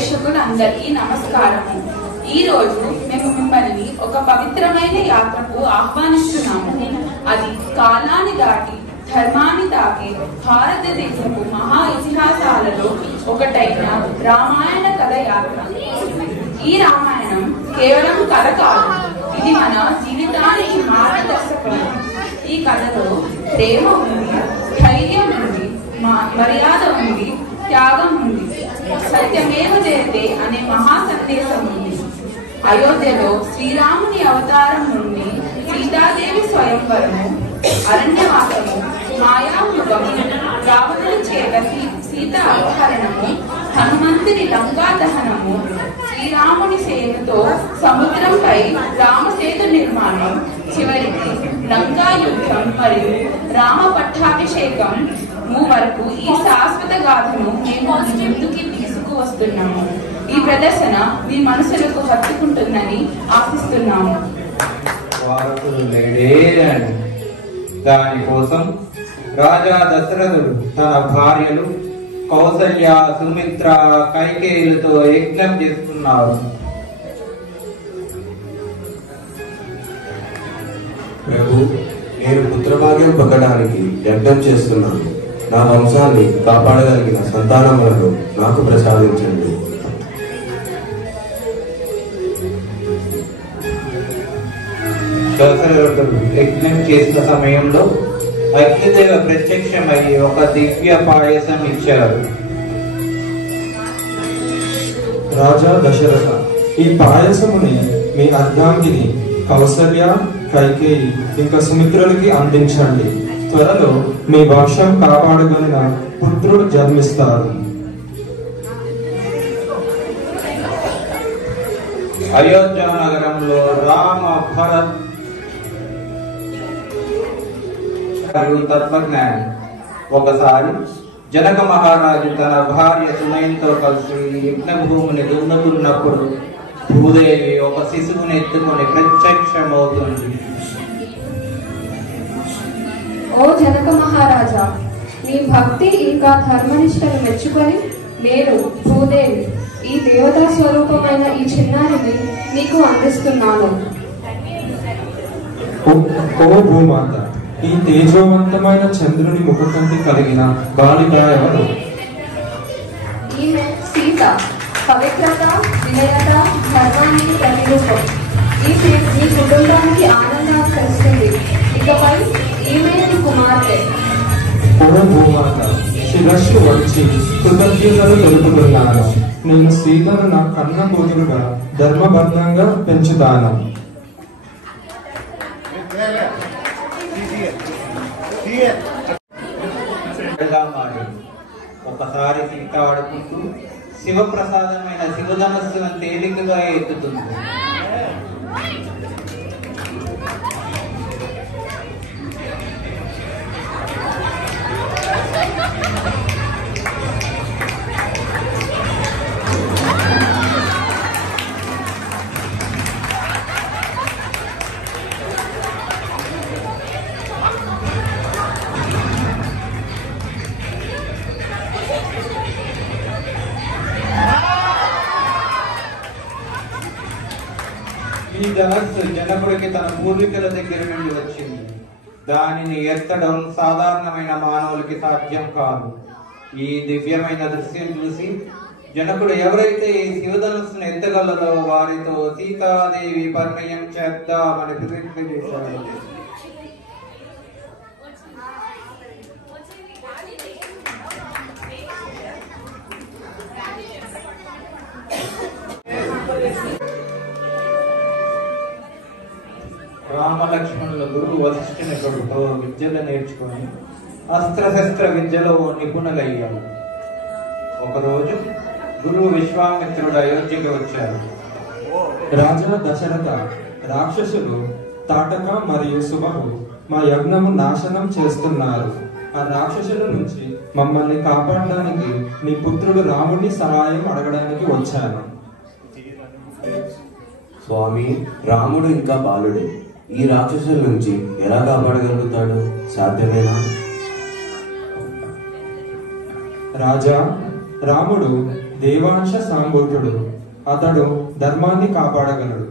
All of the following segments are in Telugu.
ప్రేక్షకులందరికీ నమస్కారము. ఈ రోజు మేము మిమ్మల్ని ఒక పవిత్రమైన యాత్రకు ఆహ్వానిస్తున్నాము. అది కాలాన్ని దాటి ధర్మాన్ని తాకే భారతదేశపు మహా ఇతిహాసాలలో ఒకటైన రామాయణ కథ యాత్ర. ఈ రామాయణం కేవలం కథ కాదు, ఇది మన జీవితానికి మార్గదర్శకం. ఈ కథలో ప్రేమ ఉంది, ధైర్యం ఉంది, మర్యాద ఉంది, త్యాగం ఉంది, సత్యమేవ జయతే అనే మహా సందేశం ఉంది. అయోధ్యలో శ్రీరాముని అవతారం నుండి సీతాదేవి స్వయంవరము, అరణ్యవాసము, మాయాయుగము, రావణుడి చేత సీత అపహరణము, హనుమంతుని లంకా దహనము, శ్రీరాముని సేనతో సముద్రంపై రామసేతు నిర్మాణం, చివరికి లంకా యుద్ధం మరియు రామ పట్టాభిషేకం వరకు ఈ శాశ్వత గాథను మేము ముందుకి తీసుకువస్తున్నాము. ఈ ప్రదర్శన మీ మనసులకు హత్తుకుంటుందని ఆశిస్తున్నాము. దానికోసం రాజా దశరథుడు తన భార్యలు కౌసల్య, సుమిత్ర, కైకేయులతో యజ్ఞం చేస్తున్నారు. ప్రభు, నేను పుత్రభాగ్యం పొందడానికి యజ్ఞం చేస్తున్నాను. నా వంశాన్ని కాపాడగలిగిన సంతానములను నాకు ప్రసాదించండి. దశరథుడు యజ్ఞం చేసిన సమయంలో అగ్నిదేవ ప్రత్యక్షమై ఒక దివ్య పాయసం ఇచ్చారు. రాజా దశరథ, ఈ పాయసముని మీ అర్ధాంగిని కౌసల్య, కైకేయి ఇంకా సుమిత్రులకి అందించండి. త్వరలో మీ వంశం కాపాడగలిగిన పుత్రుడు జన్మిస్తారు. అయోధ్య నగరంలో రామ, భరత్ తత్వజ్ఞాని. ఒకసారి జనక మహారాజు తన భార్య సునయంతో కలిసి యజ్ఞభూమిని దున్నుతున్నప్పుడు భూదేవి ఒక శిశువుని ఎత్తుకొని ప్రత్యక్షమవుతుంది. ఓ జనక మహారాజా, మీ భక్తి ఇంకా ధర్మనిష్టను మెచ్చుకొని నేను భూదేవి ఈ దేవతా స్వరూపమైన ఈ చిన్నారిని నీకు అందిస్తున్నాను. ఓ భూమాత, ఈ తేజోవంతమైన చంద్రుని ముఖకంటి కలిగిన బాలిక ఎవరు? ఈమె సీత, పవిత్రత, వినయత, ధర్మానికి ప్రతిరూపం. ఈ కుటుంబానికి ఆనందాన్ని తెస్తుంది. ఇకపై ఈమె నీ కుమార్తె. ఓ భూమాత, శిరస్సు వచ్చి కృతజ్ఞతలు తెలుపుతున్నాను. నేను సీతను నా కన్న కూతురుగా ధర్మబద్ధంగా పెంచుతాను. ఒకసారి సీత ఆడుకుంటూ శివప్రసాదమైన శివధనస్సును తేలికగా ఎత్తుతుంది. ఈ ధనస్సు జనకుడికి తన పూర్వీకుల దగ్గర నుండి వచ్చింది. దానిని ఎత్తడం సాధారణమైన మానవులకి సాధ్యం కాదు. ఈ దివ్యమైన దృశ్యం చూసి జనకుడు ఎవరైతే ఈ శివధనస్సును ఎత్తగలరో వారితో సీతాదేవి పరిణయం చేద్దామని ప్రతిజ్ఞ చేశాడు. రామలక్ష్మణుల గురువు వశిష్ఠుని కొడుకుతో విద్యలు నేర్చుకుని అస్త్రశస్త్ర విద్యలో నిపుణులయ్యారు. ఒకరోజు గురువు విశ్వామిత్రుడు అయోధ్యకి వచ్చారు. రాజా దశరథ, రాక్షసులు తాటక మరియు సుబహు మా యజ్ఞము నాశనం చేస్తున్నారు. ఆ రాక్షసుల నుంచి మమ్మల్ని కాపాడడానికి నీ పుత్రుడు రాముడిని సహాయం అడగడానికి వచ్చాను. స్వామి, రాముడు ఇంకా బాలుడే. ఈ రాక్షసుల నుంచి ఎలా కాపాడగలుగుతాడు? సాధ్యమేనా? రాజా, రాముడు దేవాంశ సాంబూతుడు. అతడు ధర్మాన్ని కాపాడగలడు.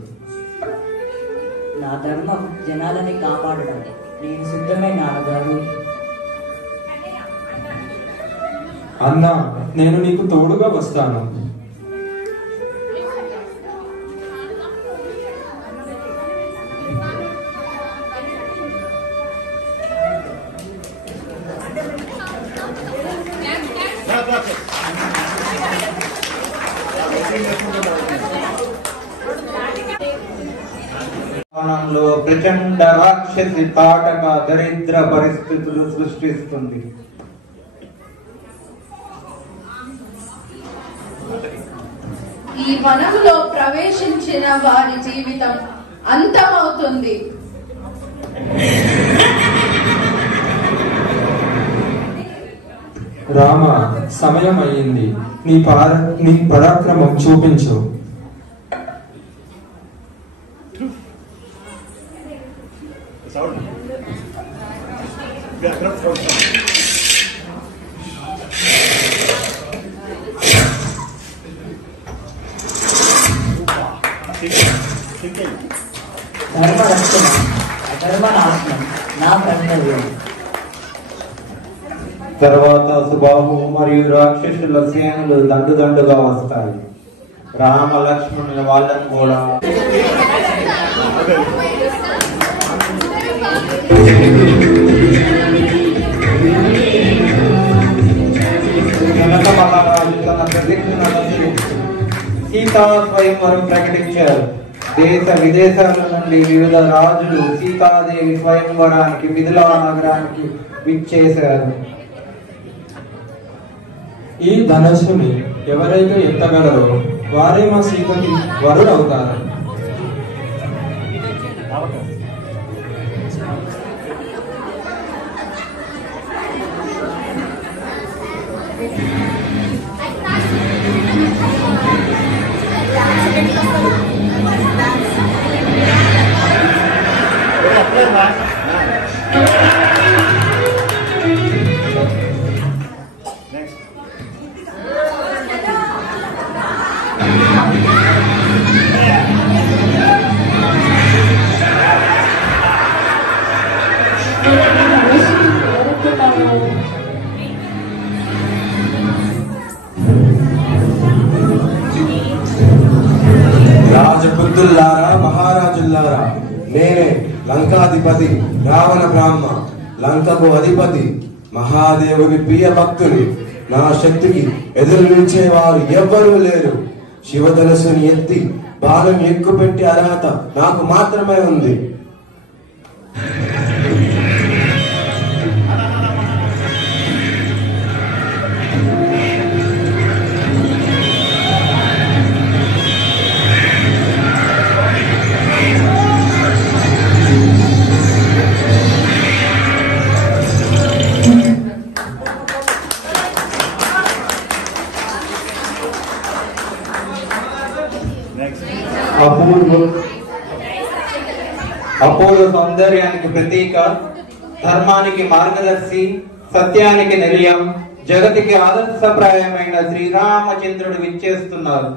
నా ధర్మం జనాలని కాపాడడం. నేను సిద్ధమే నాన్నగారు. అన్నా, నేను నీకు తోడుగా వస్తాను. ప్రచండ రాక్షసి తాటక దరిద్ర పరిస్థితులు సృష్టిస్తుంది. ఈ వనములో ప్రవేశించిన వారి జీవితం అంతమవుతుంది. రామ, సమయం అయ్యింది. నీ పరాక్రమం చూపించు. ధర్మ రక్షణ, అధర్మ నాశనం నా కర్తవ్యం. తర్వాత సుబాహు మరియు రాక్షసుల సేనలు దండుగా వస్తాయి. రామ లక్ష్మణుల వాళ్ళని కూడా జనక మహారాజు తన ప్రతిజ్ఞను సీతా స్వయంవరం ప్రకటించారు. దేశ విదేశాల నుండి వివిధ రాజులు సీతాదేవి స్వయంవరానికి మిథిలా నగరానికి విచ్చేశారు. ఈ ధనుస్సుని ఎవరైతే ఎత్తగలరో వారే మా సీతకి వరుడవుతారు. రాజపుత్రులారా, మహారాజుల్లారా, నేనే లంకాధిపతి రావణ బ్రాహ్మ, లంకకు అధిపతి, మహాదేవుని ప్రియ భక్తుని. నా శక్తికి ఎదురు నిలిచేవారు ఎవ్వరూ లేరు. శివధనుసుని ఎత్తి బాణం ఎక్కుపెట్టే అర్హత నాకు మాత్రమే ఉంది. అపూర్వ సౌందర్యానికి ప్రతీక, ధర్మానికి మార్గదర్శి, సత్యానికి నిలయం, జగతికి ఆదర్శప్రాయమైన శ్రీరామచంద్రుడు విచ్చేస్తున్నారు.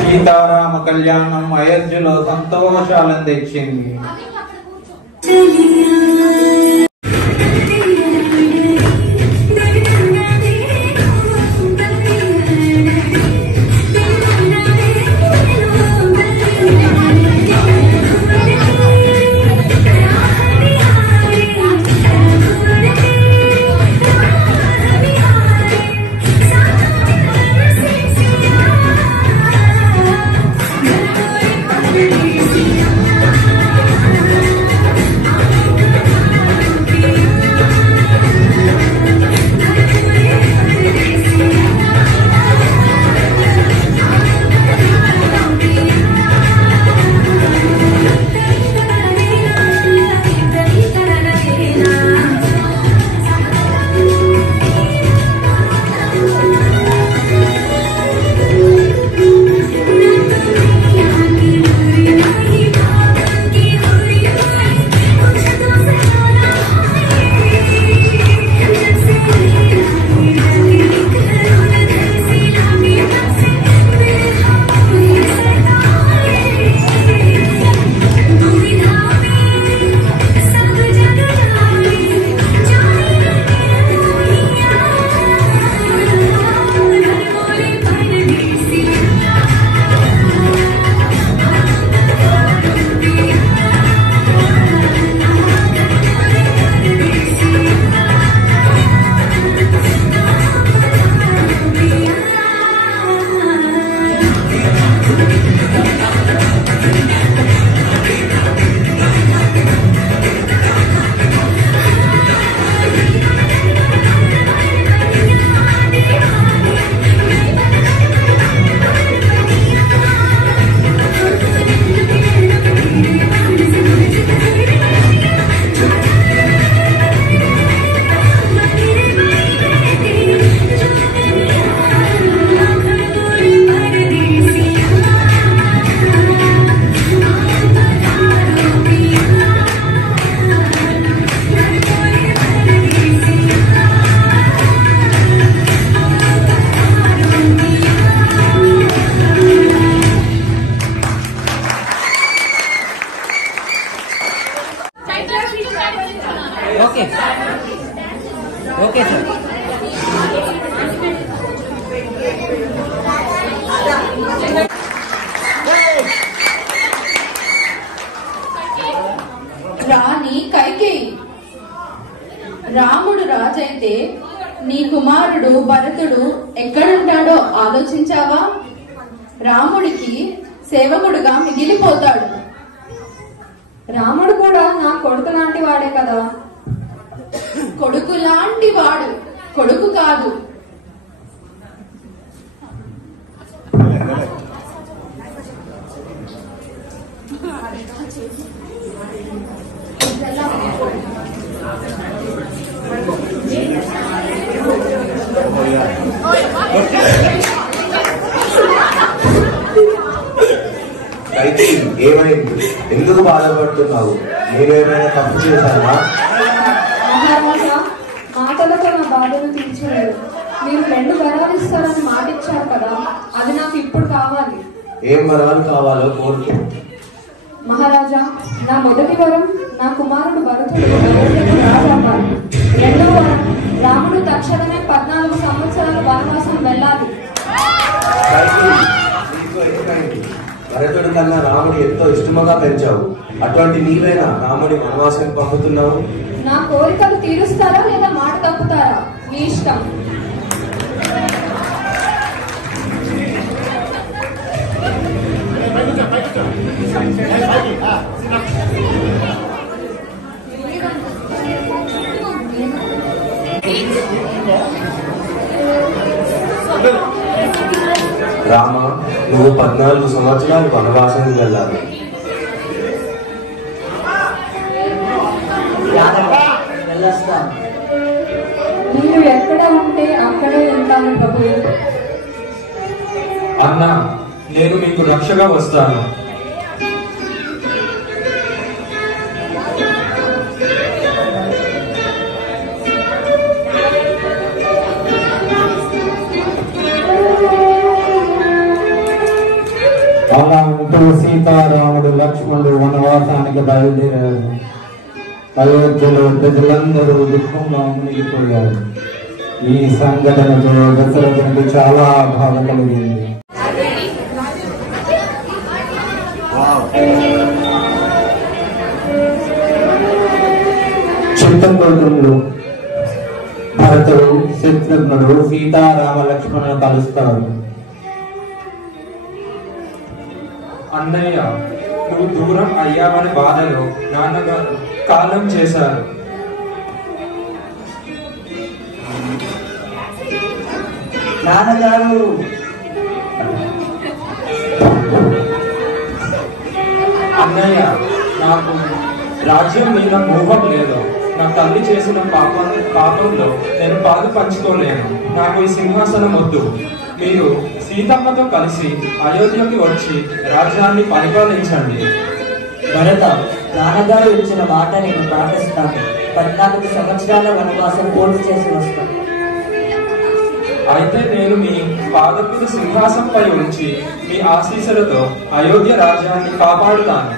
సీతారామ కళ్యాణం అయోధ్యలో సంతోషాలను తెచ్చింది. Okay sir. రాణి కైకేయి, రాముడు రాజైతే నీ కుమారుడు భరతుడు ఎక్కడుంటాడో ఆలోచించావా? రాముడికి సేవకుడుగా మిగిలిపోతాడు. రాముడు కూడా నా కొడుకు లాంటి వాడే కదా. కొడుకు లాంటి వాడు, కొడుకు కాదు. అయితే ఏమైంది? ఎందుకు బాధపడుతున్నావు? నేనేమైనా తప్పు చేశానా? మహారాజా, మాటలతో నా బాధను తీర్చలేదు. మీరు 2 వరాలు ఇస్తారని మాట ఇచ్చారు కదా, అది నాకు ఇప్పుడు కావాలి. ఏం వరాలు కావాలో కోరుకో. మహారాజా, నా మొదటి వరం నా కుమారుడు భరతుడు అయోధ్యకు రాజు అవ్వాలి. 2వ వరం రాముడు తక్షణమే 14 సంవత్సరాల వనవాసం వెళ్ళాలి. భరతుడు కన్నా రాముడు ఎంతో ఇష్టముగా పెంచావు. అటువంటి నీవేనా రాముడి వనవాసం పంపుతున్నావు? నా కోరికలు తీరుస్తారా లేదా మాట తప్పుతారా? మీ ఇష్టం. రామ, నువ్వు 14 సంవత్సరాలు వనవాసానికి వెళ్ళాలి. వెళ్ళొస్తాను. మీరు ఎక్కడ ఉంటే అక్కడే ఉంటాను ప్రభు. అన్నా, నేను మీకు రక్షగా వస్తాను. అలా అంటూ సీతారాముడు లక్ష్మణుడు వనవాసానికి బయలుదేరారు. అయోధ్యలో ప్రజలందరూ దుఃఖంలో మునిగిపోయారు. ఈ సంఘటనతో దశరథునికి చాలా బాధ కలిగింది. చిత్తకూటంలో భరతుడు, శత్రుఘ్నుడు సీతారామ లక్ష్మణులు కలుస్తారు. అన్నయ్య, నువ్వు దూరం అయ్యావనే బాధలో నాన్నగారు కాలం చేశారు. నాన్నగారు, అన్నయ్య, నాకు రాజ్యం మీద మోహం లేదు. నా తల్లి చేసిన పాపంలో నేను పాలు పంచుకోలేను. నాకు ఈ సింహాసనం వద్దు. మీరు సీతమ్మతో కలిసి అయోధ్యకి వచ్చి రాజ్యాన్ని పరిపాలించండి. భరత, నాన్నగారు ఇచ్చిన మాట నేను పాటిస్తాను. 14 సంవత్సరాల వనవాసం పూర్తి చేసి వస్తాను. అయితే నేను మీ పాదకుడు సింహాసంపై ఉంచి మీ ఆశీస్సులతో అయోధ్య రాజ్యాన్ని కాపాడుతాను.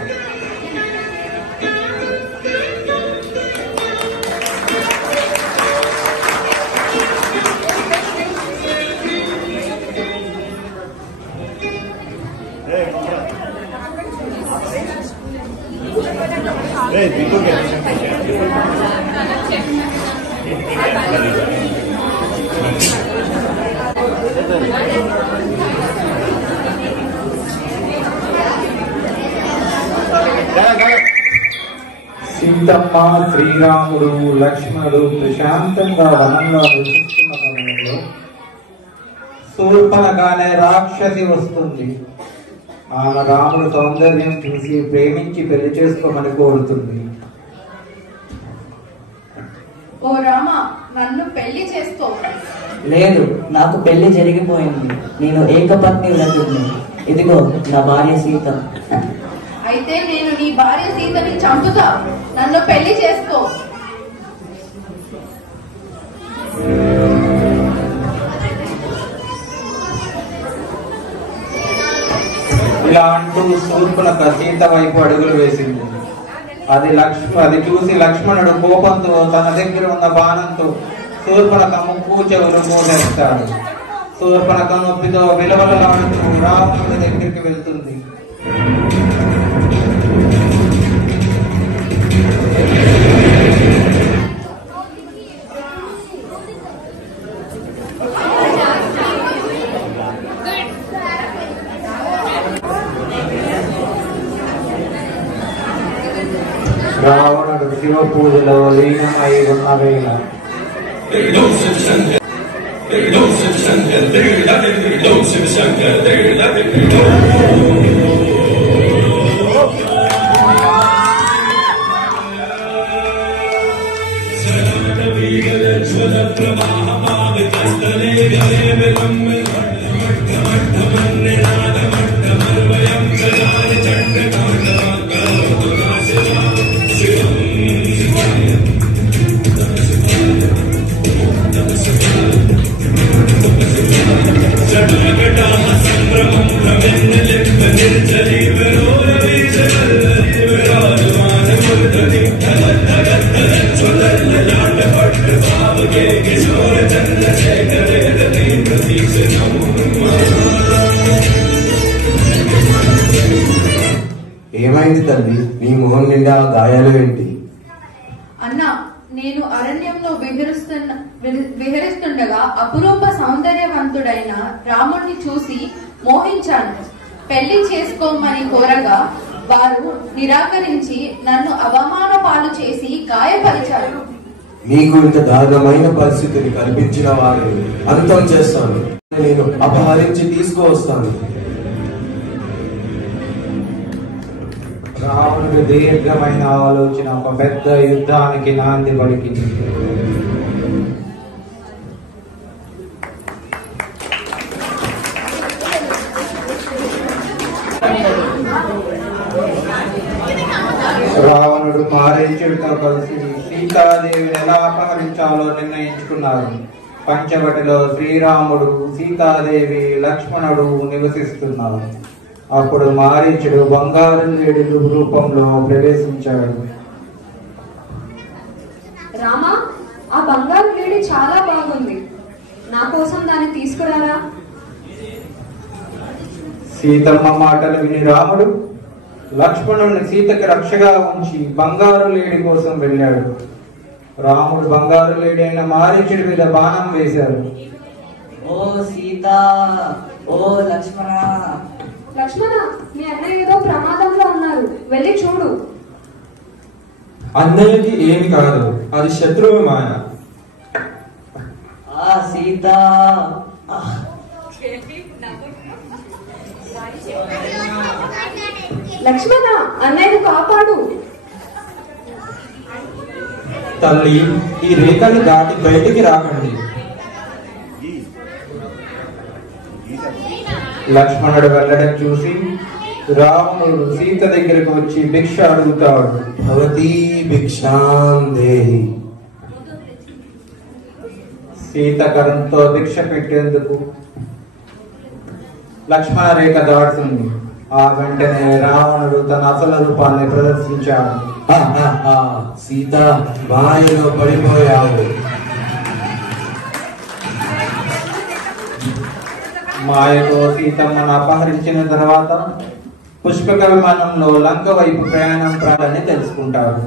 సీతమ్మ, శ్రీరాముడు, లక్ష్మణుడు ప్రశాంతంగా వనంలో నివసిస్తున్న సమయంలో శూర్పణఖ రాక్షసి వస్తుంది. ఆమె రాముడు సౌందర్యం చూసి ప్రేమించి పెళ్లి చేసుకోమని కోరుతుంది. ఓ రామ, నన్ను పెళ్లి చేసుకో. లేదు, నాకు పెళ్లి జరిగిపోయింది. నేను ఏకపత్ని వ్రతుడిని. ఇదిగో నా భార్య సీత. అయితే నేను నీ భార్య సీతని చంపుతా. నన్ను పెళ్లి చేసుకో. ఇలా అంటూ శూర్పణఖ సీత వైపు అడుగులు వేసింది. అది చూసి లక్ష్మణుడు కోపంతో తన దగ్గర ఉన్న బాణంతో శూర్పణఖ ముక్కు చెవులు మూసేస్తాడు. శూర్పణఖ నొప్పితో విలవలలాడుతూ రావణుడి దగ్గరికి వెళ్తుంది. రావణుడు శివ పూజలో లీనమై ఉన్న వేళ ఏమైంది తల్లి? నీ మొహం నిండా గాయాలు ఏంటి? అన్నా, నేను అరణ్యంలో విహరిస్తుండగా అపురూప సౌందర్యవంతుడైన రాముణ్ణి చూసి మోహించాను. పెళ్లి చేసుకోమని కోరగా వారు నిరాకరించి నన్ను అవమాన పాలు చేసి గాయపరిచారు. మీకు ఇంత దారుణమైన పరిస్థితిని కల్పించిన వారిని అంతం చేస్తాను. నేను అపహరించి తీసుకువస్తాను. రావణుడి దీర్ఘమైన ఆలోచన ఒక పెద్ద యుద్ధానికి నాంది పలికింది. రావణుడు మారీచుడితో కలిసి సీతాదేవిని ఎలా అపహరించాలో నిర్ణయించుకున్నారు. పంచవటిలో శ్రీరాముడు, సీతాదేవి, లక్ష్మణుడు నివసిస్తున్నారు. అప్పుడు మారీచుడు బంగారు లేడి రూపంలో ప్రవేశించాడు. రామా, ఆ బంగారు లేడి చాలా బాగుంది. నా కోసం దాన్ని తీసుకురారా? సీతమ్మ మాటలు విని రాముడు లక్ష్మణుడిని సీతకి రక్షగా ఉంచి బంగారు లేడి కోసం వెళ్ళాడు. రాముడు బంగారు లేడి అయిన మారీచుడి మీద బాణం వేశాడు. ఓ సీత, ఓ లక్ష్మణ. లక్ష్మణ, మీ అన్నయ్య ఏదో ప్రమాదంలో ఉన్నారు, వెళ్ళి చూడు. అన్నయ్యకి ఏమి కాదు, అది శత్రువు మాయ. ఆ సీత, లక్ష్మణ, అన్నయ్యను కాపాడు. తల్లి, ఈ రేఖని దాటి బయటికి రాకండి. లక్ష్మణుడు వెళ్ళడం చూసి రావణుడు సీత దగ్గరకు వచ్చి భిక్ష అడుగుతాడు. భవతీ భిక్షాం దేహి. సీత కరంతో భిక్ష పెట్టేందుకు లక్ష్మణ రేఖ దాటుతుంది. ఆ వెంటనే రావణుడు తన అసలు రూపాన్ని ప్రదర్శించాడు. సీత, మాయలో పడిపోయావు. మాయతో సీతమ్మను అపహరించిన తర్వాత పుష్పక విమానంలో లంక వైపు ప్రయాణం ప్రాలని తెలుసుకుంటారు.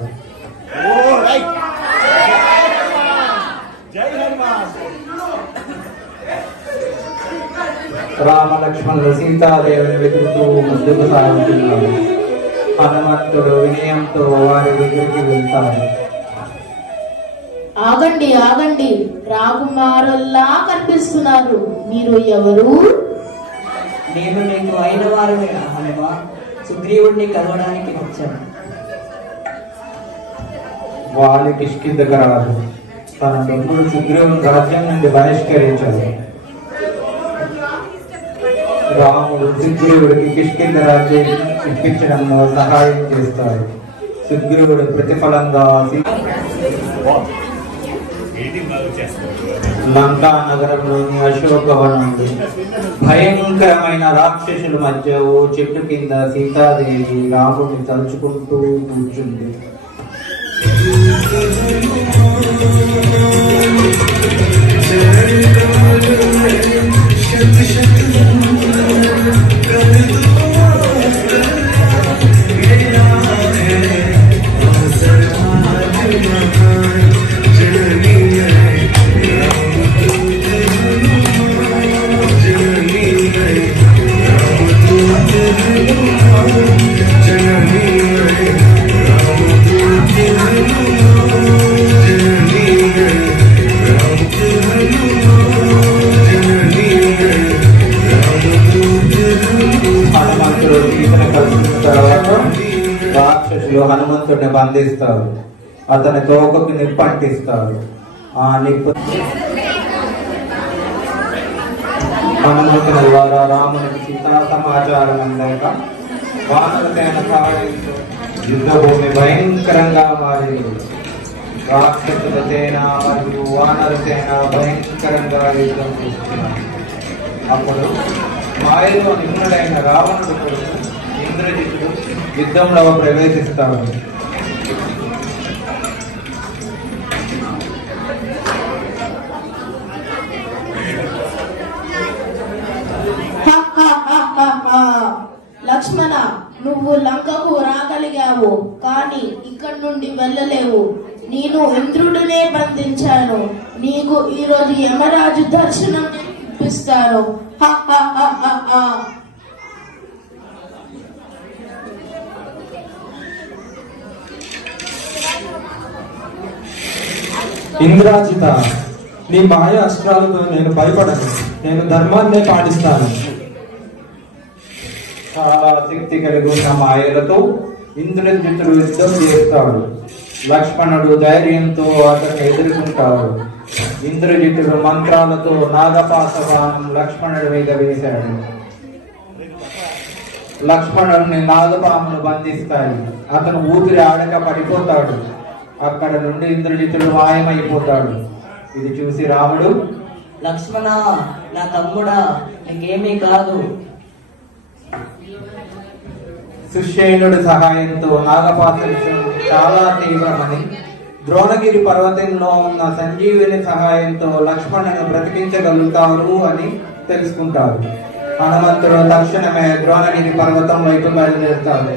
రామ లక్ష్మణులు సీతాదేవిని వెతుకుతూ ముందుకు సాగుతున్నారు. హనుమంతుడు వినయంతో వారి దగ్గరికి వెళ్తారు. ఆగండి, ఆగండి, రాకుమారుల్లా కనిపిస్తున్నారు. మీరు ఎవరు? నేను నీకు అయిన వారమే హనుమ. సుగ్రీవుడిని కలవడానికి వచ్చాను. వాలి కిష్కిందకు రాదు. తన తమ్ముడు సుగ్రీవుని రాజ్యం నుండి బహిష్కరించాడు. రాముడు సుగ్రీవుడికి కిష్కింద రాజ్యం ఇప్పించడంలో సహాయం చేస్తాడు. సుగ్రీవుడు ప్రతిఫలంగా లంకా నగరంలోని అశోకవనంలో భయంకరమైన రాక్షసుల మధ్య ఓ చెట్టు కింద సీతాదేవి రాముడిని తలుచుకుంటూ కూర్చుంది. హనుమంతుడిని బంధిస్తారు. అతని తోకకు నిప్పంటిస్తారు. ఆ నిప్పు హనుమంతుని ద్వారా రామునికి సీతా సమాచారం అందాక వానర సేన సహాయంతో యుద్ధభూమి భయంకరంగా మారింది. రాక్షసుల సేన మరియు వానర సేన భయంకరంగా యుద్ధం చేస్తున్నారు. అప్పుడు మాయలో నిపుణుడైన రావణుడు కొడుకు ఇంద్రజిత్తుడు యుద్ధంలో ప్రవేశిస్తాడు. లక్ష్మణ, నువ్వు లంకకు రాగలిగావు, కానీ ఇక్కడి నుండి వెళ్ళలేవు. నేను ఇంద్రుడినే బంధించాను. నీకు ఈరోజు యమరాజు దర్శనం ఇప్పిస్తాను. ఇంద్రాజిత, నీ మాయ అస్త్రాలతో నేను భయపడను. నేను ధర్మాన్నే పాటిస్తాను. చాలా శక్తి కలిగి ఉన్న మాయలతో ఇంద్రజిత్తుడు యుద్ధం చేస్తాడు. లక్ష్మణుడు ధైర్యంతో అతన్ని ఎదుర్కొంటాడు. ఇంద్రజిత్తుడు మంత్రాలతో నాగపాశ బాణం లక్ష్మణుడి మీద వేశాడు. లక్ష్మణుడిని నాగపాములు బంధిస్తాయి. అతను ఊపిరి ఆడక పడిపోతాడు. అక్కడ నుండి ఇంద్రజిత్తుడు మాయమైపోతాడు. ఇది చూసి రాముడు, లక్ష్మణ, నా తమ్ముడా, నీకేమీ కాదు. సుషేణుడి సహాయంతో నాగపాశ విషయం చాలా తీవ్రమని, ద్రోణగిరి పర్వతంలో ఉన్న సంజీవిని సహాయంతో లక్ష్మణుని బ్రతికించగలుగుతారు అని తెలుసుకుంటారు. హనుమంతుడు తక్షణమే ద్రోణగిరి పర్వతం వైపు బయలుదేరుతాడు.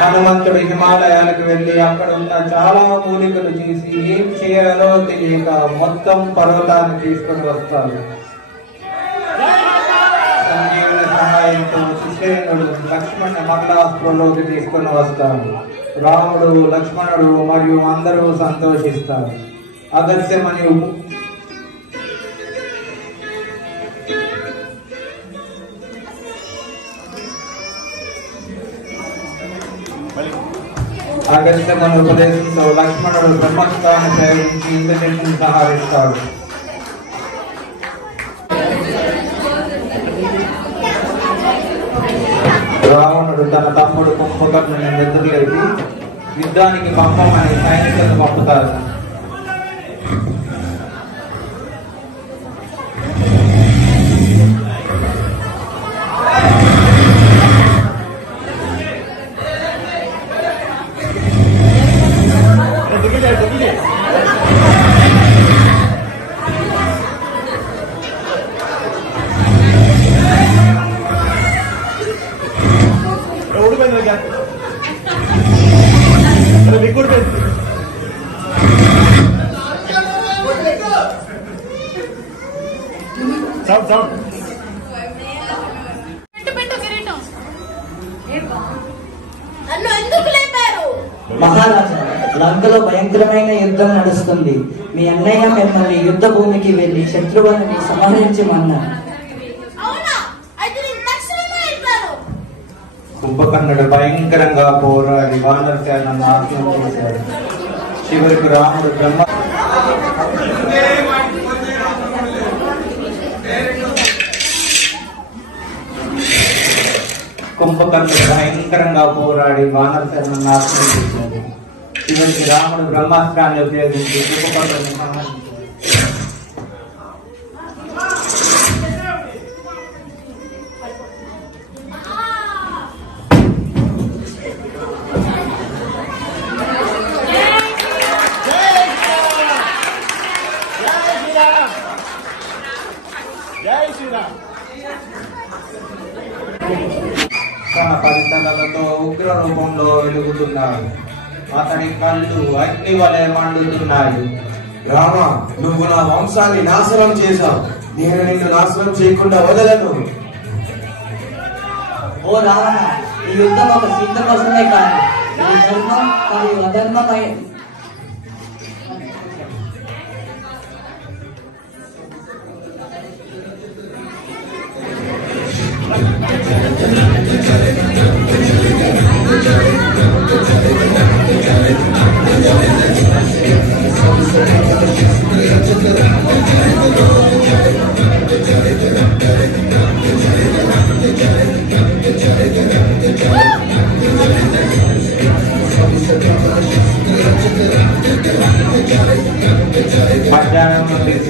హనుమంతుడు హిమాలయాలకు వెళ్లి అక్కడ ఉన్న చాలా మూలికలు తీసి ఏం చేయాలో తెలియక మొత్తం పర్వతాన్ని తీసుకుని వస్తాడు. సంజీవుని సహాయంతో సుషేణుడు లక్ష్మణుని మరలా స్పృహలోకి తీసుకుని వస్తాడు. రాముడు, లక్ష్మణుడు మరియు అందరూ సంతోషిస్తారు. అగస్త్యమని అగస్త్యముని ఉపదేశంతో లక్ష్మణుడు బ్రహ్మాస్త్రాన్ని ప్రయోగించి ఇంద్రజిత్తుని సంహరిస్తాడు. రావణుడు తన తమ్ముడు కుంభకర్ణుని నిద్రలేపి యుద్ధానికి పంపమని సైనికులను పంపుతారు. మహారాజా, లంకలో భయంకరమైన యుద్ధం నడుస్తుంది. మీ అన్నయ్య మిమ్మల్ని యుద్ధ భూమికి వెళ్లి శత్రువులని సంహరించమన్నారు. కుంభకర్ణుడు భయంకరంగా పోరాడి వానర సేనను నాశనం చేశాడు. చివరికి రాముడు బ్రహ్మ కుంభకర్ణుడు భయంకరంగా పోరాడి వానర సేనను నాశనం చేశాడు. చివరికి రాముడు బ్రహ్మాస్త్రాన్ని ఉపయోగించి కుంభకర్ణుడిని సంహరించాడు. తన పరితలతో ఉగ్ర రూపంలో వెలుగుతున్నాడు. అతని కళ్ళు అగ్ని వలె మండుతున్నాయి. రామ, నువ్వు నా వంశాన్ని నాశనం చేశావు. నేను నిన్ను నాశనం చేయకుండా వదలను. ఓ రావణ, ఈ యుద్ధం ఒక సీత కోసమే కాదు, ఈ ధర్మం మరియు అధర్మమై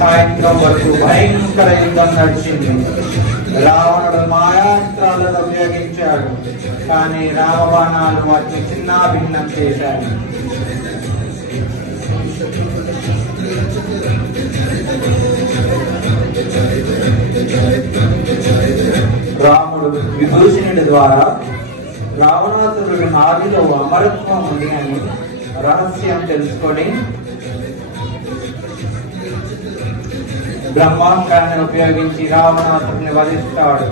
సాయంత్రం వరకు భయంకర యుద్ధం నడిచింది. రావణుడు మాయాస్త్రాలను ఉపయోగించాడు, కానీ రామబాణాలు వాటిని చిన్నాభిన్నం చేశాడు. రాముడు విభూషణుడి ద్వారా రావణాసురుడి ఆదిలో అమరత్వం ఉంది అని రహస్యం తెలుసుకొని బ్రహ్మాస్త్రాన్ని ఉపయోగించి రావణాసురుని వధిస్తాడు.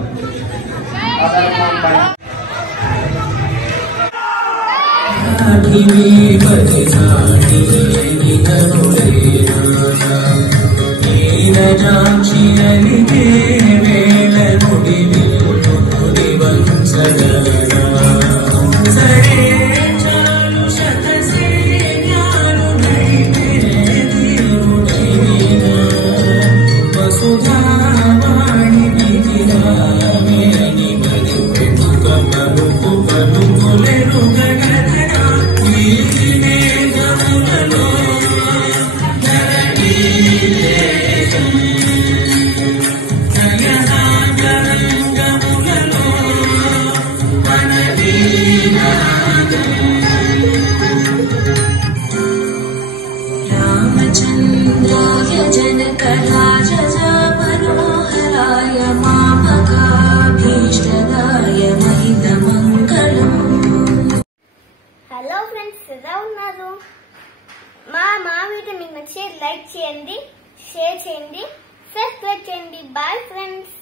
హలో ఫ్రెండ్స్, ఎలా ఉన్నారు? మా వీడియో మీకు నచ్చితే లైక్ చేయండి, షేర్ చేయండి, సబ్స్క్రైబ్ చేయండి. Bye friends.